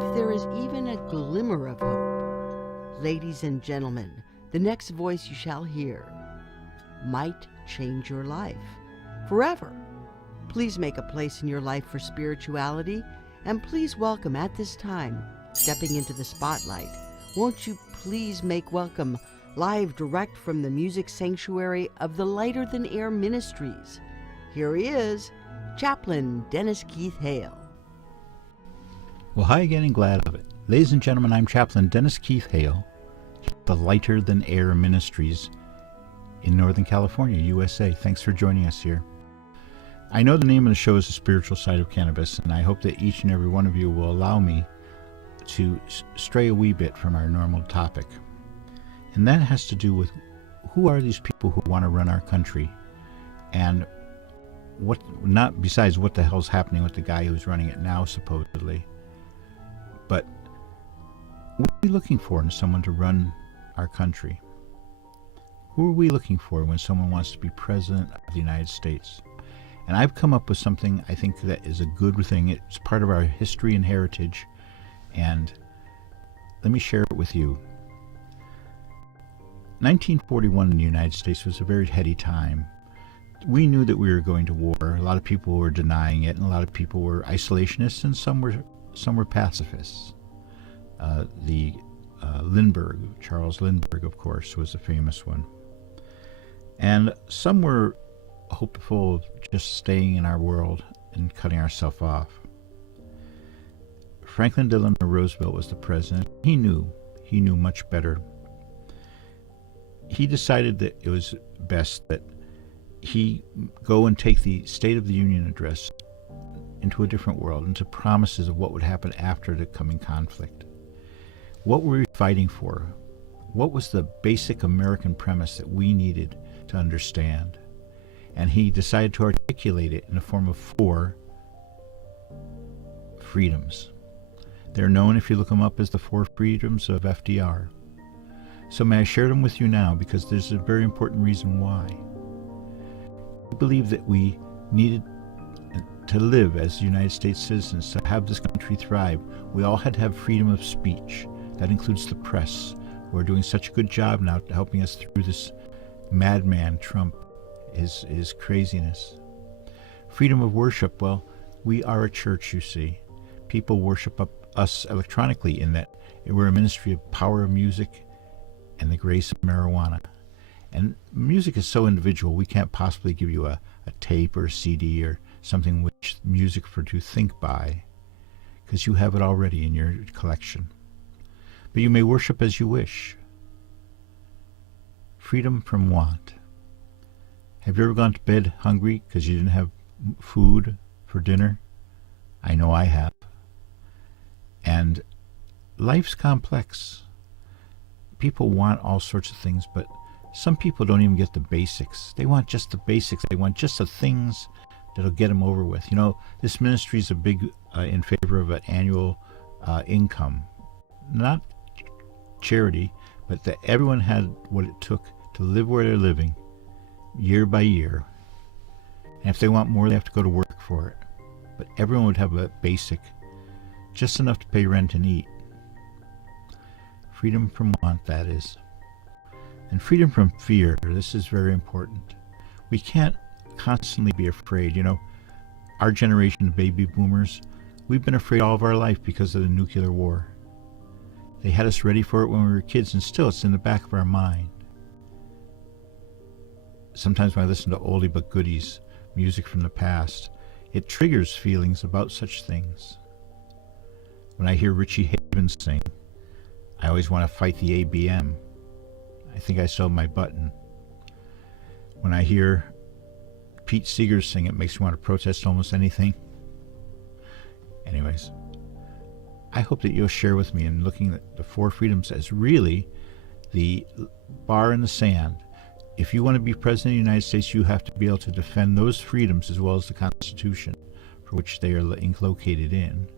if there is even a glimmer of hope, ladies and gentlemen, the next voice you shall hear might change your life forever. Please make a place in your life for spirituality, and please welcome at this time, stepping into the spotlight, won't you please make welcome, live direct from the music sanctuary of the Lighter Than Air Ministries. Here he is, Chaplain Dennis Keith Hale. Well, hi again and glad of it. Ladies and gentlemen, I'm Chaplain Dennis Keith Hale, the Lighter Than Air Ministries in Northern California, USA. Thanks for joining us here. I know the name of the show is The Spiritual Side of Cannabis, and I hope that each and every one of you will allow me to stray a wee bit from our normal topic. And that has to do with who are these people who want to run our country, and what, not besides what the hell's happening with the guy who's running it now, supposedly, but what are we looking for in someone to run our country? Who are we looking for when someone wants to be president of the United States? And I've come up with something I think that is a good thing. It's part of our history and heritage, and let me share it with you. 1941 in the United States was a very heady time. We knew that we were going to war. A lot of people were denying it, and a lot of people were isolationists, and some were pacifists. Lindbergh, Charles Lindbergh, of course, was a famous one. And some were hopeful of just staying in our world and cutting ourselves off. Franklin Delano Roosevelt was the president. He knew much better. He decided that it was best that he go and take the State of the Union address into a different world, into promises of what would happen after the coming conflict. What were we fighting for? What was the basic American premise that we needed to understand? And he decided to articulate it in the form of 4 freedoms. They're known, if you look them up, as the 4 freedoms of FDR. So may I share them with you now, because there's a very important reason why. We believe that we needed to live as United States citizens, to have this country thrive. We all had to have freedom of speech. That includes the press, who are doing such a good job now helping us through this madman Trump, his craziness. Freedom of worship, well, we are a church, you see. People worship us electronically, in that we're a ministry of power of music and the grace of marijuana. And music is so individual, we can't possibly give you a tape or a CD or something which music for to think by, because you have it already in your collection. But you may worship as you wish. Freedom from want. Have you ever gone to bed hungry because you didn't have food for dinner? I know I have. And life's complex. People want all sorts of things, but some people don't even get the basics. They want just the basics. They want just the things that'll get them over with. You know, this ministry is a big in favor of an annual income. Not charity, but that everyone had what it took to live where they're living year by year. And if they want more, they have to go to work for it. But everyone would have a basic, just enough to pay rent and eat. Freedom from want, that is. And freedom from fear. This is very important. We can't constantly be afraid. You know, our generation of baby boomers, we've been afraid all of our life because of the nuclear war. They had us ready for it when we were kids, and still it's in the back of our mind. Sometimes when I listen to oldie but goodies, music from the past, it triggers feelings about such things. When I hear Richie Havens sing, I always want to fight the ABM. I think I saw my button. When I hear Pete Seeger sing, it makes me want to protest almost anything. Anyways, I hope that you'll share with me in looking at the 4 freedoms as really the bar in the sand. If you want to be president of the United States, you have to be able to defend those freedoms as well as the Constitution for which they are located in.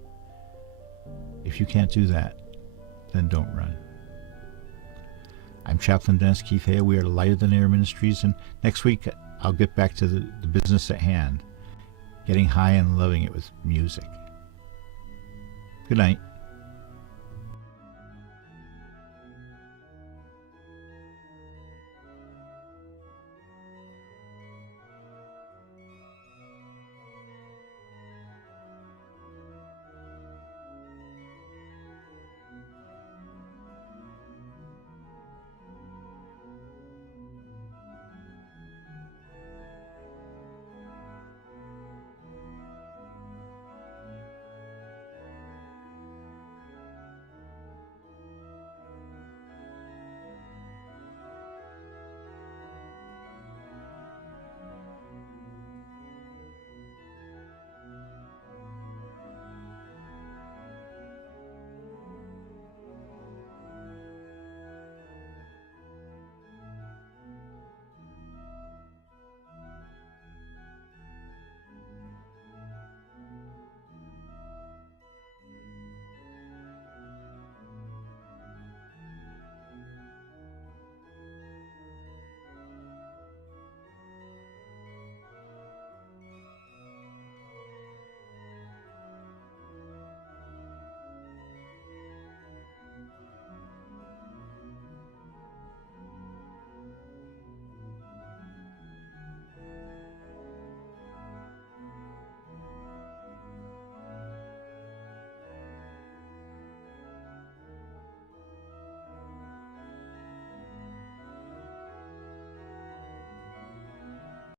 If you can't do that, then don't run. I'm Chaplain Dennis Keith Hale. We are the Lighter Than Air Ministries, and next week I'll get back to the business at hand, getting high and loving it with music. Good night.